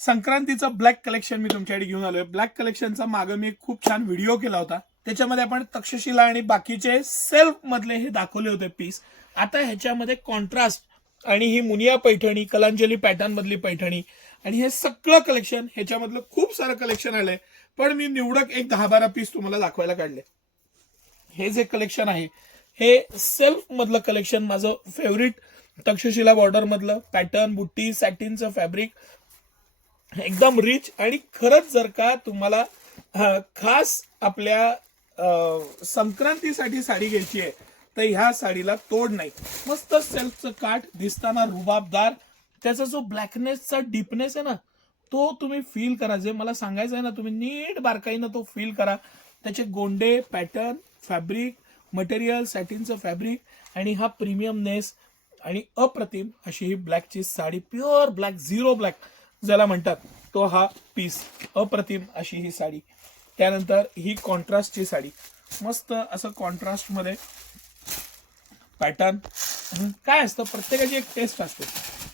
संक्रांतीचं black collection मी तुमच्याकडे घेऊन आलोय। ब्लॅक कलेक्शनचा मागे मी एक खूप छान व्हिडिओ केला होता, त्याच्यामध्ये आपण तक्षशिला आणि बाकीचे सेल्फ मधले हे दाखवले होते पीस। आता ह्याच्यामध्ये कॉन्ट्रास्ट आणि ही मुनिया पैठणी, कलांजली पॅटर्न मधली पैठणी आणि हे सगळं कलेक्शन, ह्याच्यामधलं खूप सारं कलेक्शन आलंय, पण मी निवडक एक 10-12 पीस तुम्हाला दाखवायला काढले। हे जे कलेक्शन आहे हे सेल्फ मधलं कलेक्शन, माझं फेवरेट तक्षशिला बॉर्डर मधलं पॅटर्न, बुट्टी, सॅटिनचं फॅब्रिक एकदम रिच। आणि खरंच जर का तुम्हाला खास आपल्या संक्रांतीसाठी साडी घ्यायची आहे तर ह्या साडीला तोड नाही। मस्त सेल्फचं काठ, दिसताना रुबाबदार, त्याचा जो ब्लॅकनेसचा डीपनेस आहे ना तो तुम्ही फील करा। जे मला सांगायचं आहे ना, तुम्ही नीट बारकाईनं तो फील करा। त्याचे गोंडे, पॅटर्न, फॅब्रिक, मटेरियल, सॅटिनचं फॅब्रिक आणि हा प्रीमियमनेस आणि अप्रतिम अशी ही ब्लॅकची sari, pure black, zero black ज्याला म्हणतात तो हा पीस, अप्रतिम अशी ही साडी। त्यानंतर ही कॉन्ट्रास्टची साडी, मस्त असं कॉन्ट्रास्ट मध्ये पॅटर्न। काय असतं, प्रत्येकाची एक टेस्ट असते।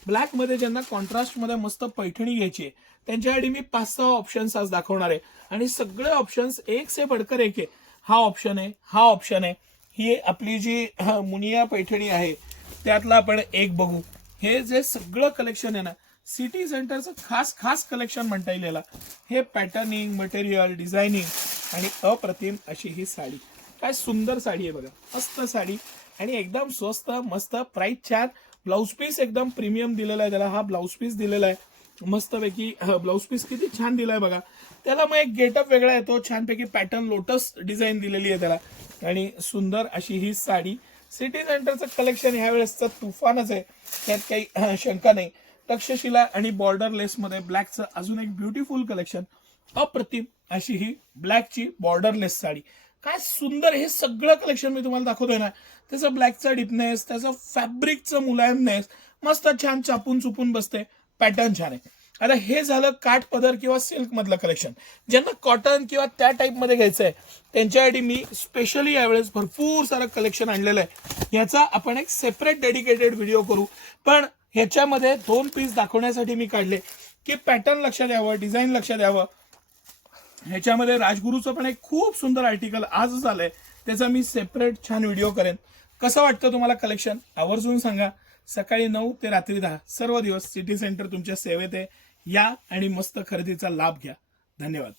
ब्लॅक मध्ये ज्यांना कॉन्ट्रास्ट मध्ये मस्त पैठणी घ्यायची आहे त्यांच्यासाठी मी 5-6 ऑप्शन्स आज दाखवणार आहे आणि सगळे ऑप्शन्स एक से बढ़कर एक आहे। हा ऑप्शन आहे, हा ऑप्शन आहे, ही आपली जी मुनिया पैठणी आहे त्यातला आपण एक बघू। हे जे सगळं कलेक्शन आहे ना, सिटी सेंटरचं खास खास कलेक्शन म्हणता येईल याला। हे पॅटर्निंग, मटेरियल, डिझायनिंग आणि अप्रतिम अशी ही साडी। काय सुंदर साडी आहे बघा, मस्त साडी आणि एकदम स्वस्त, मस्त प्राइस छान। ब्लाउज पीस एकदम प्रीमियम दिलेला आहे त्याला, हा ब्लाउज पीस दिलेला आहे मस्तपैकी। ब्लाउज पीस किती छान दिलाय बघा, त्याला मग एक गेटअप वेगळा येतो, छानपैकी पॅटर्न, लोटस डिझाईन दिलेली आहे त्याला आणि सुंदर अशी ही साडी। सिटी सेंटरचं कलेक्शन ह्यावेळेसचं तुफानच आहे, त्यात काही शंका नाही। तक्षशिला आणि बॉर्डर लेस मध्ये ब्लॅकचं अजून एक ब्युटिफुल कलेक्शन, अप्रतिम अशी ही ब्लॅकची बॉर्डर लेस साडी। काय सुंदर हे सगळं कलेक्शन मी तुम्हाला दाखवतोय ना, त्याचं ब्लॅकचा डीपनेस, त्याचं फॅब्रिकचं मुलायमनेस, मस्त छान चापून चुपून बसते, पॅटर्न छान आहे। आता हे झालं काठ पदर किंवा सिल्क मधलं कलेक्शन। ज्यांना कॉटन किंवा त्या टाईप मध्ये घ्यायचं आहे त्यांच्यासाठी मी स्पेशली यावेळेस भरपूर सारं कलेक्शन आणलेलं आहे। याचा आपण एक सेपरेट डेडिकेटेड व्हिडिओ करू, पण ह्याच्यामध्ये 2 पीस दाखवण्यासाठी मी काढले की पॅटर्न लक्षात यावं, डिझाईन लक्षात यावं। ह्याच्यामध्ये राजगुरूचं पण एक खूप सुंदर आर्टिकल आजच आलंय, त्याचा मी सेपरेट छान व्हिडिओ करेन। कसं वाटतं तुम्हाला कलेक्शन आवर्जून सांगा। सकाळी 9 ते रात्री 10 सर्व दिवस सिटी सेंटर तुमच्या सेवेत आहे। या आणि मस्त खरेदीचा लाभ घ्या। धन्यवाद।